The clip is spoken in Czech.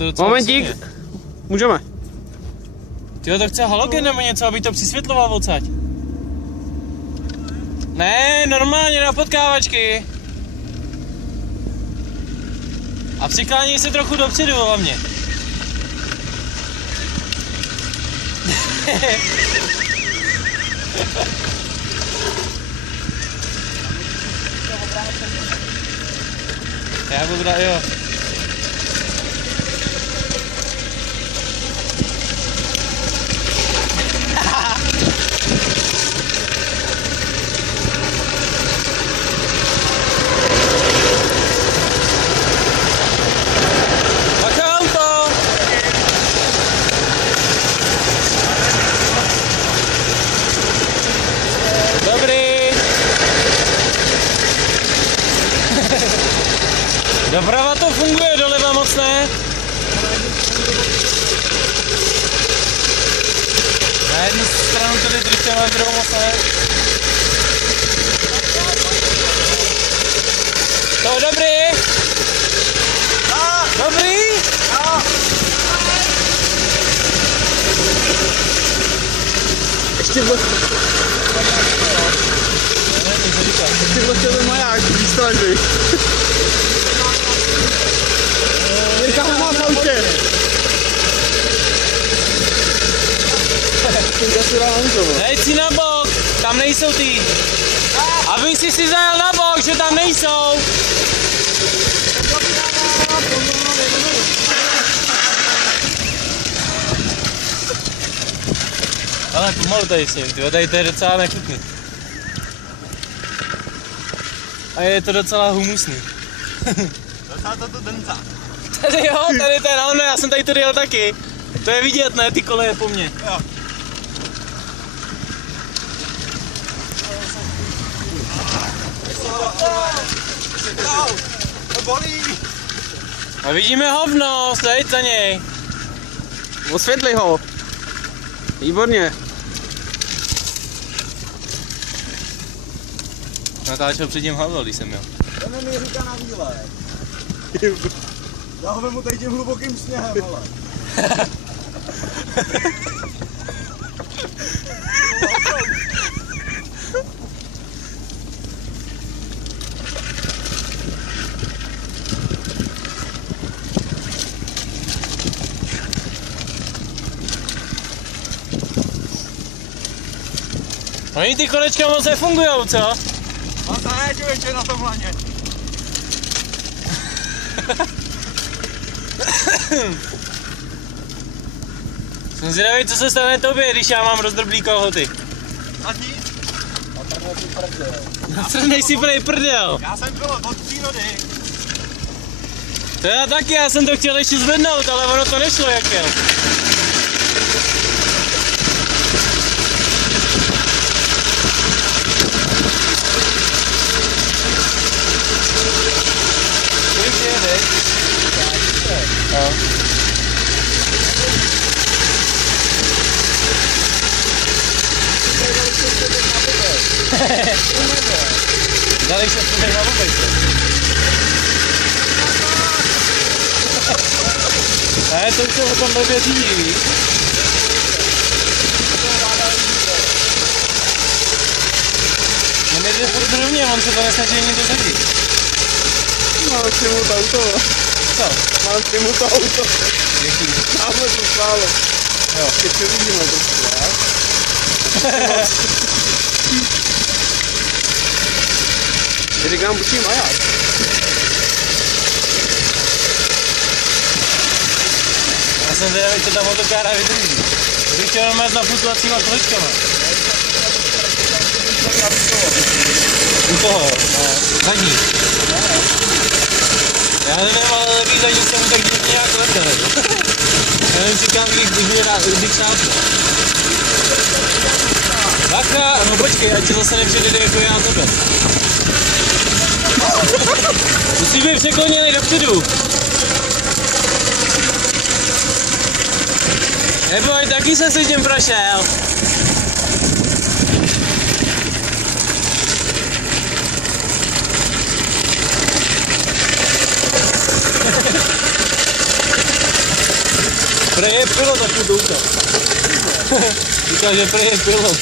Momentík, můžeme. Tyjo, to chce halogen nebo něco, aby to přisvětloval odsaď. Ne, normálně na potkávačky. A přikláněj se trochu dopředu hlavně. Já budu brát, jo. Doprava to funguje, doleva moc ne. Na jednu stranu tady driftujeme, na druhou moc ne. To je dobrý. Dobrý? Ještě vlastně ten maják, výstražný. Jirka ho má v autě. Dej si na bok, tam nejsou ty. Aby si zajel na bok, že tam nejsou. Ale pomalu tady s ním, tady to je docela nechutný. A je to docela humusný. Docela to dnca. Tady jo, tady ten, ale ne, já jsem tady to jel taky. To je vidět, ne, ty koleje po mně. Jo. To bolí. A vidíme hovno, stojí za něj. Osvětli ho. Výborně. Natáčel předtím hovno, když jsem měl. To mi říká na výlet. Já ho vemu tady tím hlubokým sněhem, ale. Oni ty kolečka moc nefungujou, co? A ne, člověče, na tom hlaně. Jsem zvědavý, co se stane tobě, když já mám rozdrblý kalhoty. A nic? Natrhnej si prej prdel. Já jsem byl od přírody. To já taky, já jsem to chtěl ještě zvednout, ale ono to nešlo jak jel. Dali se spodek na bobejce. Ne, to už se o tom blbě řídí, víš? On jde furt rovně, on se to nesnaží ani dosadit. Mám přimut auto. Co? Mám přimut auto. Děkuji. Máme to stále. Jo. Teď se vidíme trošku, ne? Teď nám bučí maják. Já jsem zvědavý, co ta motokára vydrží. Bych chtěl mít na flutuacíma kolečkama. U toho, no, zadní. Já nevím, ale levý zadní se mu tak díky nějak lete. Já nevím, říkám, když šápnu. Bacha, no počkej, ať se zase nepředjede jako já tebe. Musí být překloněný dopředu. Neboj, taky jsem si tím prošel. Prej je pilot, tak to ukaz. Říkal, že prej je pilot.